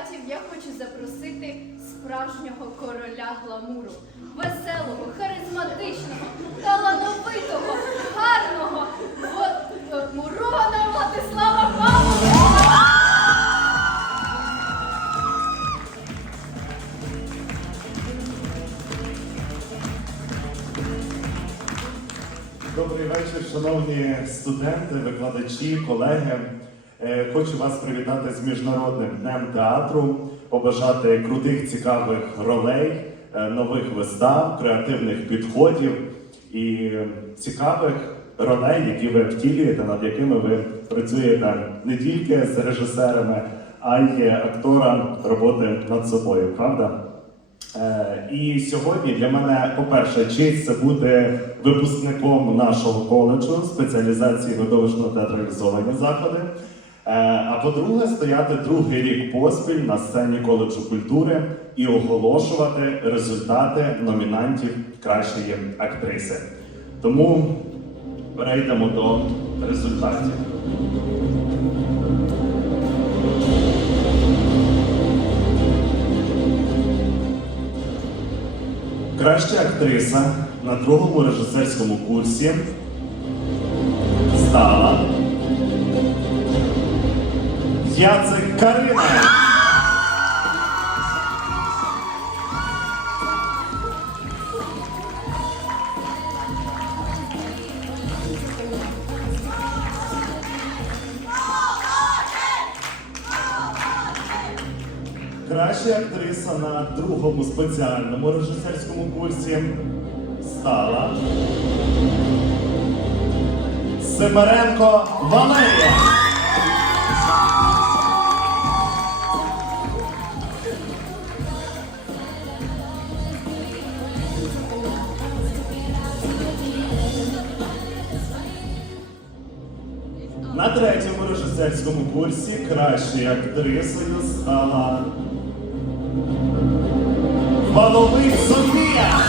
депутатів я хочу запросити справжнього короля гламуру, веселого, харизматичного, талановитого, гарного, е, Мурона Владислава Павловича. Добрий вечір, шановні студенти, викладачі, колеги. Е, Хочу вас привітати з Міжнародним днем театру, побажати крутих, цікавих ролей, е, нових вистав, креативних підходів і цікавих ролей, які ви втілюєте, над якими ви працюєте не тільки з режисерами, а й акторам роботи над собою, правда? Е, І сьогодні для мене, по-перше, честь це бути випускником нашого коледжу спеціалізації видовищно-театралізовані заходи. Е, А по-друге, стояти другий рік поспіль на сцені коледжу культури і оголошувати результати номінантів кращої актриси. Тому перейдемо до результатів. Краща актриса на другому режисерському курсі стала Яцек Карина. Краща актриса на другому спеціальному режисерському курсі стала Семеренко Валерія. Режисерському курсі кращою актрисою стала. Маловик Софія.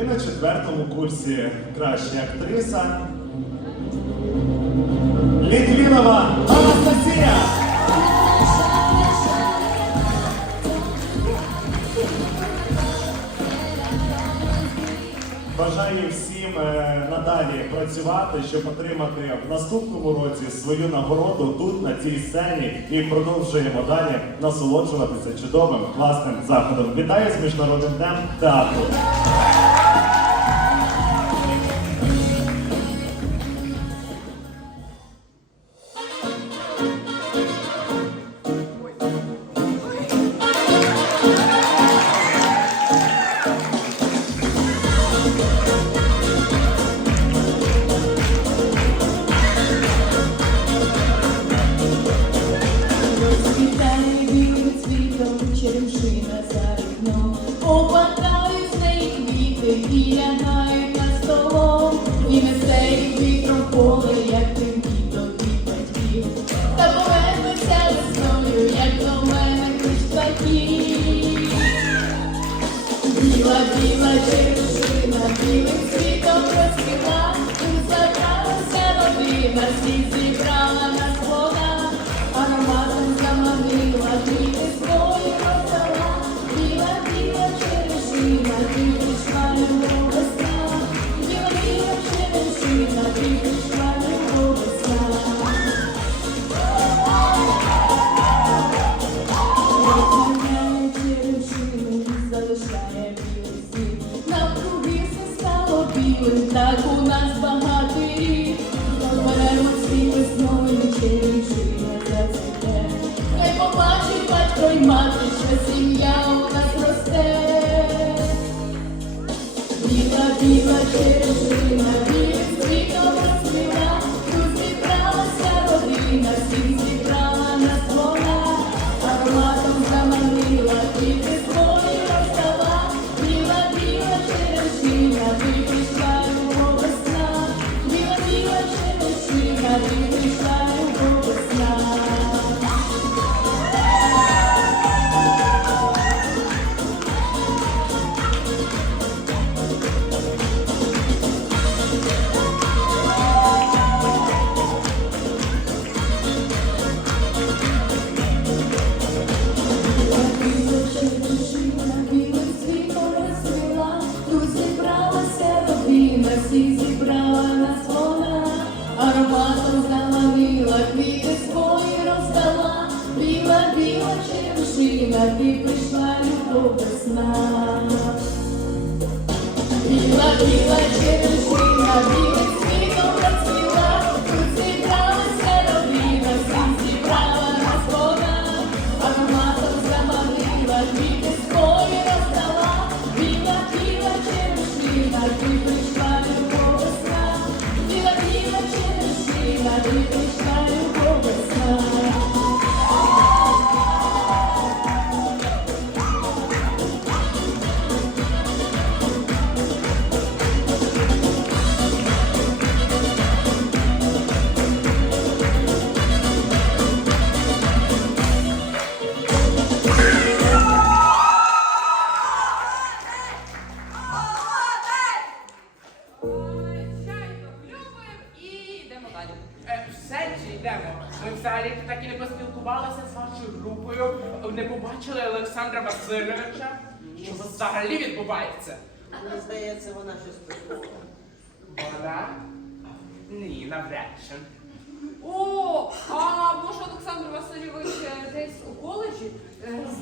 І на четвертому курсі краща актриса. Літвінова надалі працювати, щоб отримати в наступному році свою нагороду тут, на цій сцені, і продовжуємо далі насолоджуватися чудовим класним заходом. Вітаю з міжнародним днем театру. Біла черешина, білим цвітом розквіта, тут забралася родина, всі зібрала на слова, ароматом заманила, квіти свої роздала, біла, біла черешина, ти прийшла весна, біла, біла черешина, ти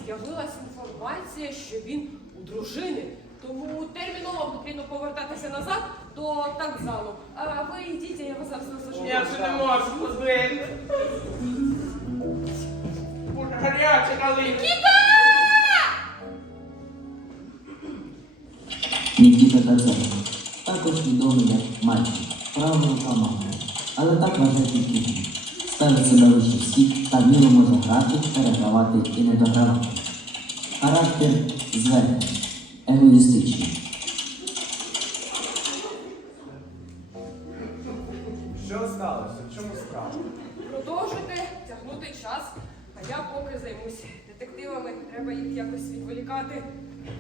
з'явилася інформація, що він у дружини. Тому терміново потрібно повертатися назад до танцзалу. А ви йдіть, я вас зараз розложу. Я вже не можу позбити. Боже, гаряче налити. Нікіта Таценко, також відомий як мальчик, права рука. Але так вважають і себе вище всіх та вміло може грати, перегравати і не догравати. Характер зверху, егоїстичний. Що сталося? В чому справа? Продовжуйте тягнути час, а я поки займусь детективами. Треба їх якось відволікати.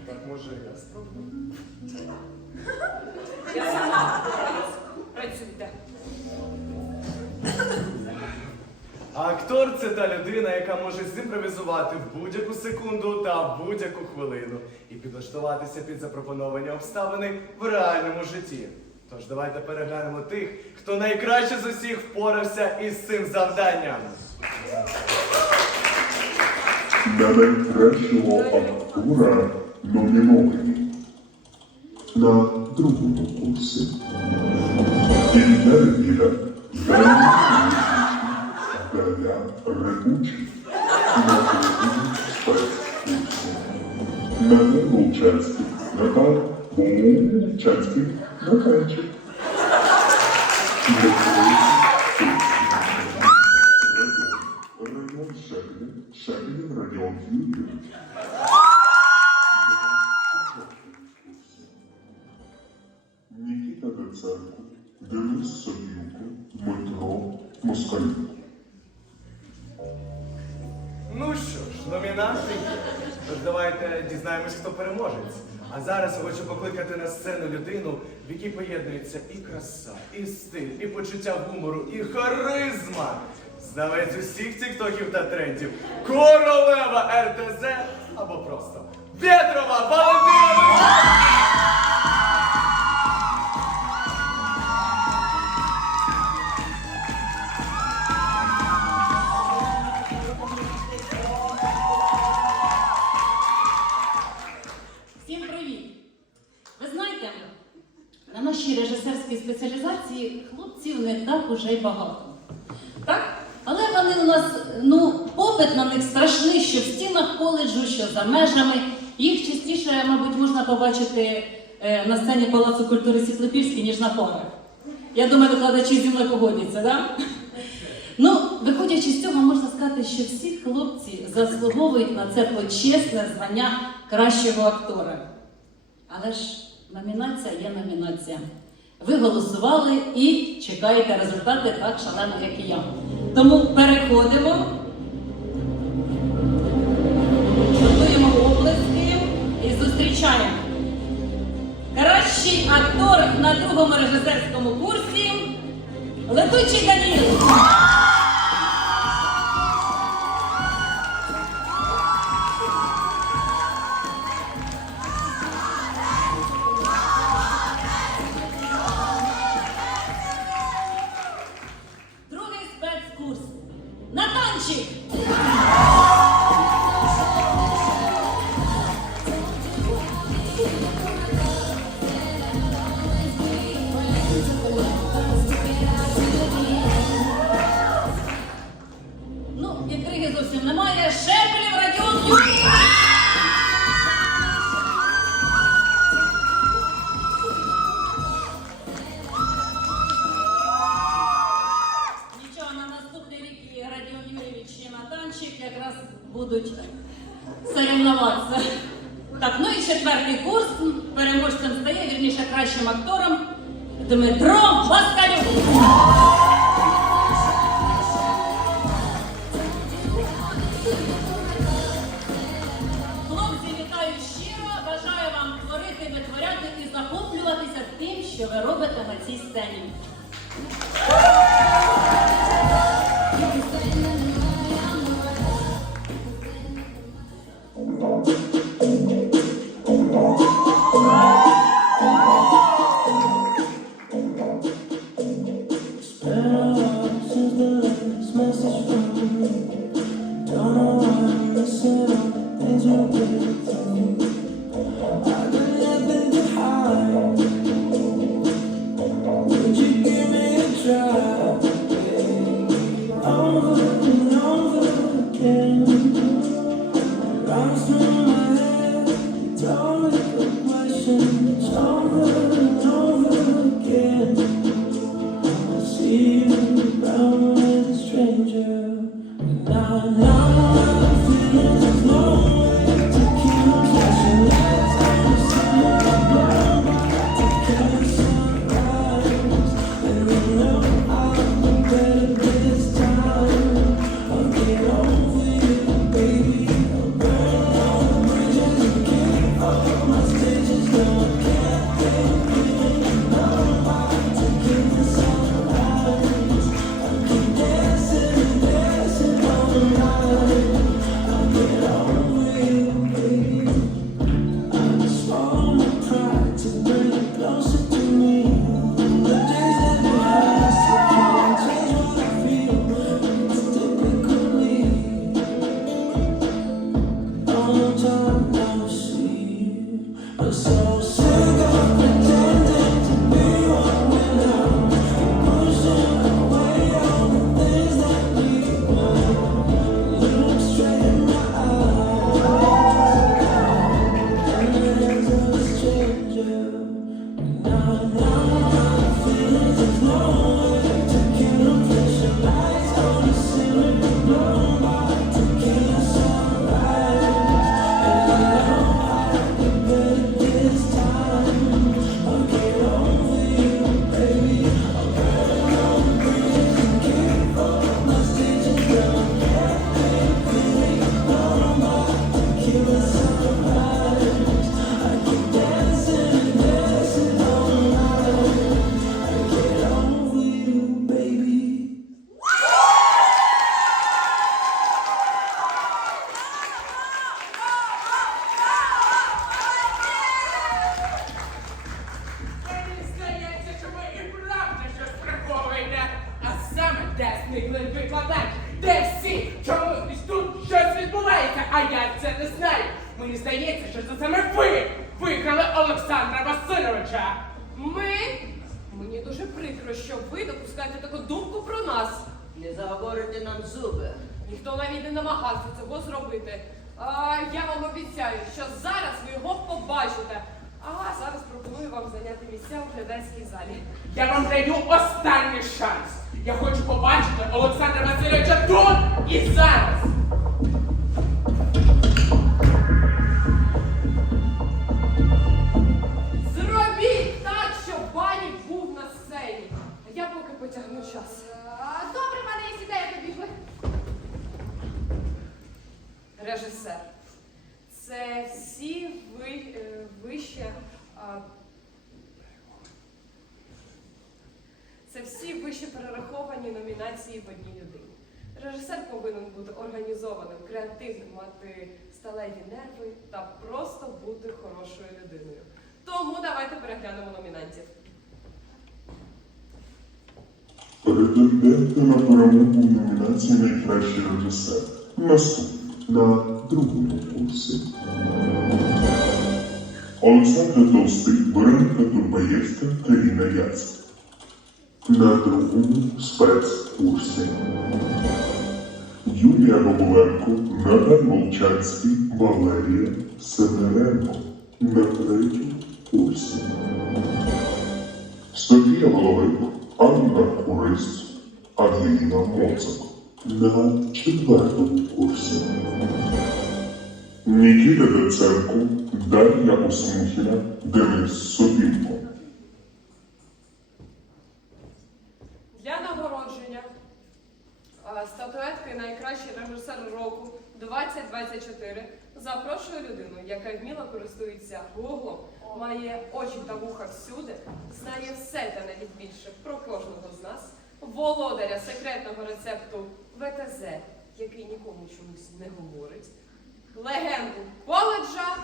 Так може я спробую? Я сама А актор це та людина, яка може зімпровізувати в будь-яку секунду та в будь-яку хвилину і підлаштуватися під запропоновані обставини в реальному житті. Тож давайте переглянемо тих, хто найкраще з усіх впорався із цим завданням. на найкращого актора номіновані на другому курсі. Інтервіля Дар'я Мене Лучанський Наталь Лучанський Натальчик. Район Шепелин, Шепелин Родион давайте хто переможець. А зараз я хочу покликати на сцену людину, в якій поєднується і краса, і стиль, і почуття гумору, і харизма. Знавець усіх тіктоків та трендів. Королева РТЗ або просто Вєтрова Валентина! Ви знаєте, на нашій режисерській спеціалізації хлопців не так уже й багато. Так? Але вони у нас, ну, попит на них страшний, що в стінах коледжу, що за межами. Їх частіше, мабуть, можна побачити е, на сцені Палацу культури Світлопільський, ніж на порах. Я думаю, викладачі зі мною погодяться, так? Ну, виходячи з цього, можна сказати, що всі хлопці заслуговують на це почесне звання кращого актора. Але ж номінація є номінація. Ви голосували і чекаєте результати так шалено, як і я. Тому переходимо. Готуємо оплески і зустрічаємо. Кращий актор на другому режисерському курсі Летучий Даніл. Соревноватися. Так, ну і четвертий курс. Переможцем стає, вірніше, кращим актором Дмитро Москалюк. Хлопці, вітаю щиро. Бажаю вам творити, витворяти і захоплюватися тим, що ви робите на цій сцені. Мені нас. Не заговорите нам зуби. Ніхто навіть не намагався цього зробити. А, я вам обіцяю, що зараз ви його побачите. А зараз пропоную вам зайняти місця у глядацькій залі. Я вам даю останній шанс. Я хочу побачити Олександра Васильовича тут і зараз. Номінації в одній людині. Режисер повинен бути організованим, креативним, мати сталеві нерви та просто бути хорошою людиною. Тому давайте переглянемо номінантів. Претенденти на перемогу в номінації Найкращий режисер. Наступний на другому курсі. Олександр Толстий, Вероніка Турбаєвська, Каріна Яцьк. На другому спецкурсі. Юлія Бабуленко, Натан Молчанський, Валерія Семеренко на третьому курсі. Софія Воловенко, Анна Курис, Ангеліна Моцак на четвертому курсі. Нікіта Деценко, Дар'я Осмухіна, Денис Собінко. Для нагородження е, статуетки найкращий режисер року 2024 запрошую людину, яка вміло користується гуглом, має очі та вуха всюди, знає все та навіть більше про кожного з нас, володаря секретного рецепту ВТЗ, який нікому чомусь не говорить, легенду коледжа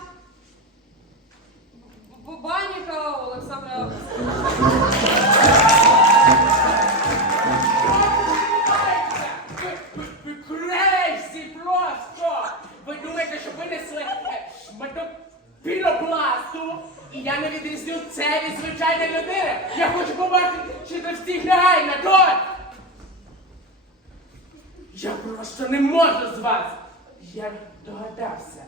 Баніка Олександра. Е, пінопласту, і я не відрізню це від звичайної людини. Я хочу побачити, чи ти всіх негайно тут! Я просто не можу з вас! Я догадався.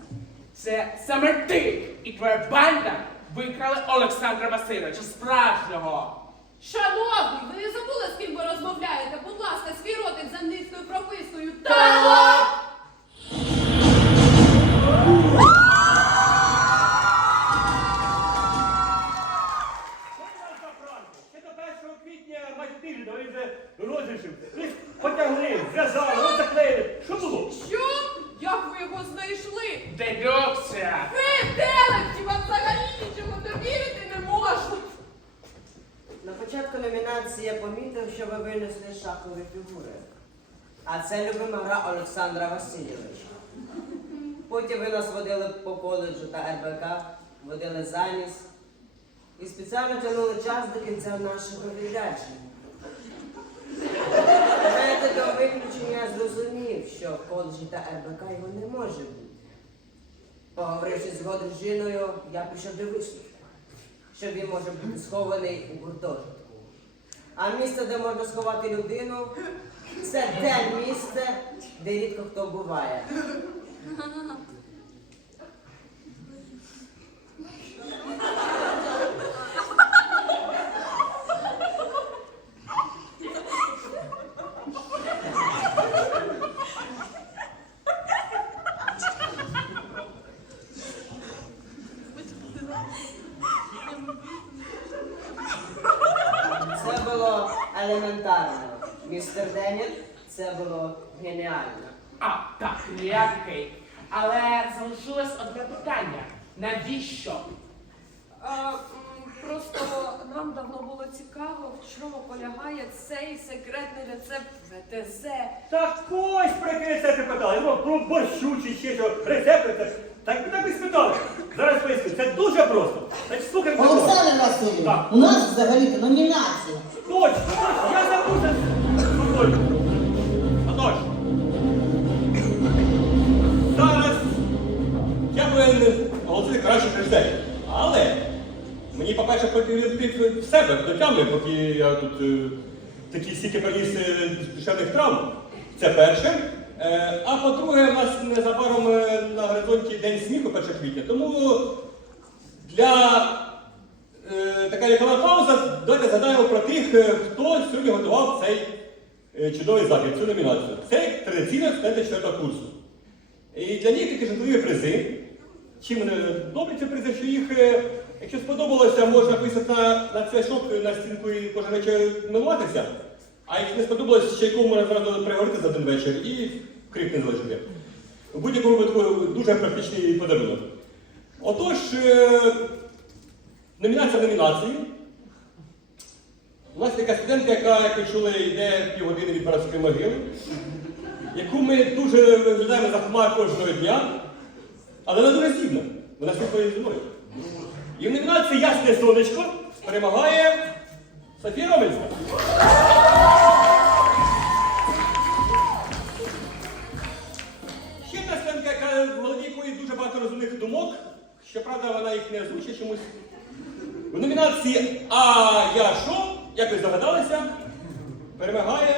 Це саме ти і твоя банда викрали Олександра Васильовича, справжнього. Шановний, ви не забули, з ким ви розмовляєте? Будь ласка, свій ротик з англійською пропискою. Так! Знайшли? Дедукція! Ви телепті, вам взагалі нічого довірити не можна. На початку номінації я помітив, що ви винесли шахові фігури. А це любима гра Олександра Васильовича. Потім ви нас водили по коледжу та РБК, водили заміс і спеціально тягнули час до кінця нашого відрядження. Знаєте, того виключення зрозумів, що в коледжі та РБК його не може бути. Поговоривши з його дружиною, я прийшов до висновку, що він може бути схований у гуртожитку. А місце, де можна сховати людину, це те місце, де рідко хто буває. Це було елементарно. Містер це було геніально. А, так, ніякий. Але залишилось одне питання. Навіщо? А, м, просто нам давно було цікаво, в чому полягає цей секретний рецепт ВТЗ. Так ось про який рецепти питали. Ну, про борщу чи ще що, рецепти. це. Так, так і спитали. Зараз поясню. Це дуже просто. Значить, слухайте. Олександр Васильович, Так. у нас взагалі-то номінація. Точно, точно, я забув. Спокійно. Кращих режисерів. Але мені, по-перше, в себе до тями, поки я тут е, такі стільки приніс душевних травм. Це перше. Е, а по-друге, у нас незабаром е, на горизонті День сміху 1 квітня. Тому для Е, така вікова пауза. Давайте згадаємо про тих, е, хто сьогодні готував цей е, чудовий захід, цю номінацію. Це традиційно студенти 4 курсу. І для них такі житлові призи. Чим вони добрі ці призи, що їх, е, якщо сподобалося, можна писати на, на цей шок на стінку і кожен вечір милуватися. А якщо не сподобалось, ще якому можна зразу приговорити за один вечір і крик не залишити. У будь-якому випадку дуже практичний подарунок. Отож, е, Номінація номінації. У така студентка, яка, як ви чули, йде півгодини від Параської могили, яку ми дуже виглядаємо за хмар кожного дня, але вона дуже здібна. Вона слухає зі мною. І в номінації Ясне сонечко перемагає Софія Ромельська. Ще одна студентка, яка в голові якої дуже багато розумних думок, щоправда, вона їх не озвучує чомусь. У номінації А я що? Як ви перемагає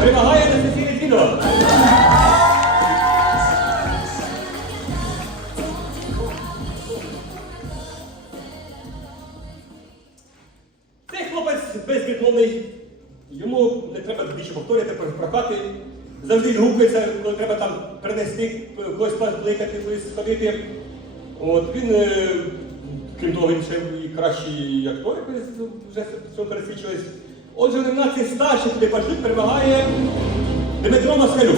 перемагає на сесійне відео. Цей хлопець безвідмовний, йому не треба більше повторювати, прохати. Завжди відгукується, коли треба там принести, когось покликати, когось сходити. От він, е, крім того, він ще і кращий актор, вже в цьому. Отже, в номінації старший куди пошлють перемагає Дмитро Москалюк.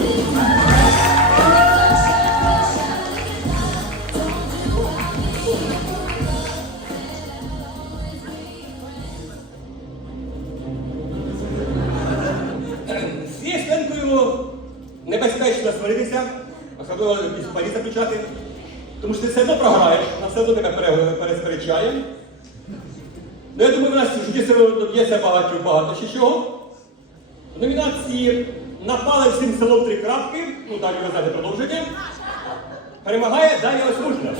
З цією стенкою небезпечно сваритися, особливо якісь парі заключати, тому що ти все одно програєш, вона все одно тебе пересперечає. Ну, я думаю, в нас в житті доб'ється багато, багато ще чого. В номінації напали всім селом три крапки, ну далі ви знаєте продовження. Перемагає Дар'я Осмужна.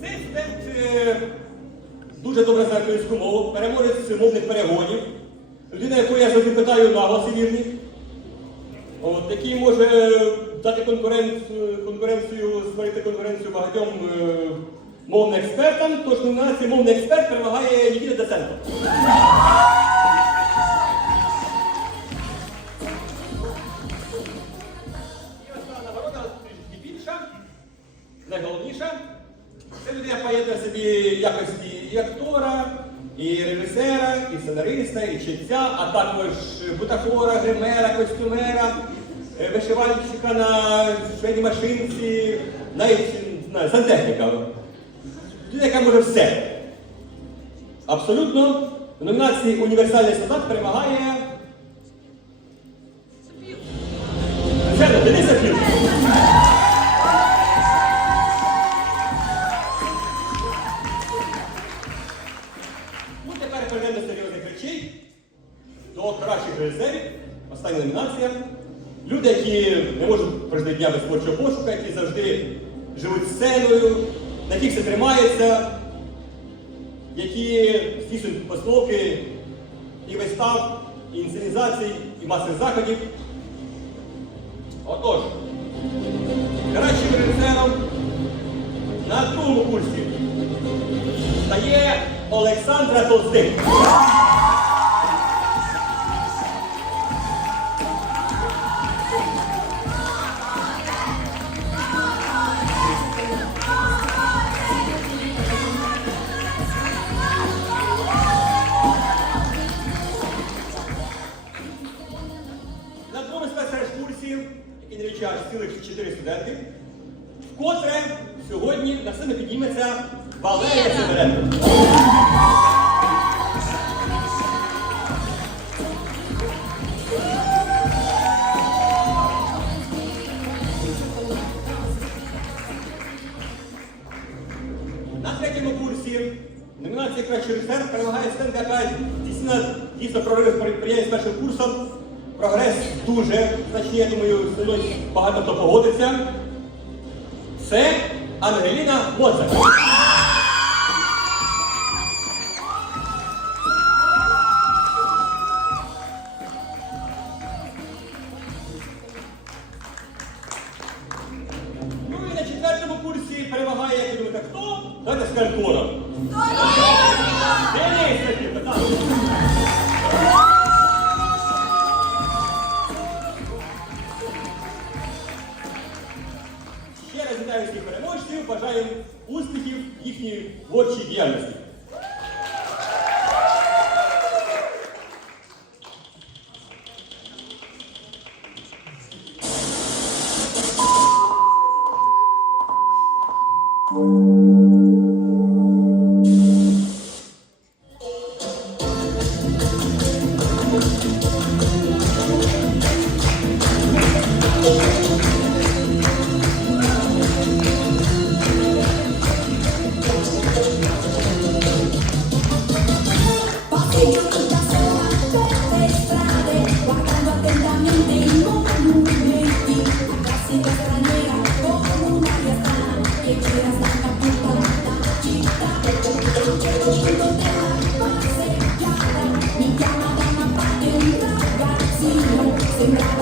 Цей студент е, дуже добре знає українську мову, переможець мовних перегонів. Людина, яку я завжди питаю наголоси вірні, от, який може дати конкуренцію, конкуренцію, створити конкуренцію багатьом е, мовним експертам, тож номінації мовний експерт перемагає Нікіта більша, найголовніша. Це людина поєднує собі якості і актора, і режисера, і сценариста, і читця, а також бутафора, гримера, костюмера, вишивальщика на швейній машинці, навіть на сантехніка. Людина, яка може все. Абсолютно. В номінації Універсальний солдат перемагає. На яких тримається, які здійснюють постановки і вистав, і інсценізацій, і масових заходів. Отож, кращим режисером на другому курсі стає Олександра Толстик. 34 студентів, вкотре сьогодні на сцену підніметься Валерія Сидоренко. На третьому курсі номінації кращий режисер перемагає студентка, яка дійсно прорив порівняння з першим курсом. Прогрес дуже значний, я думаю, багато хто погодиться. Це Ангеліна Моцарт. Їхній творчій діяльності. Amen.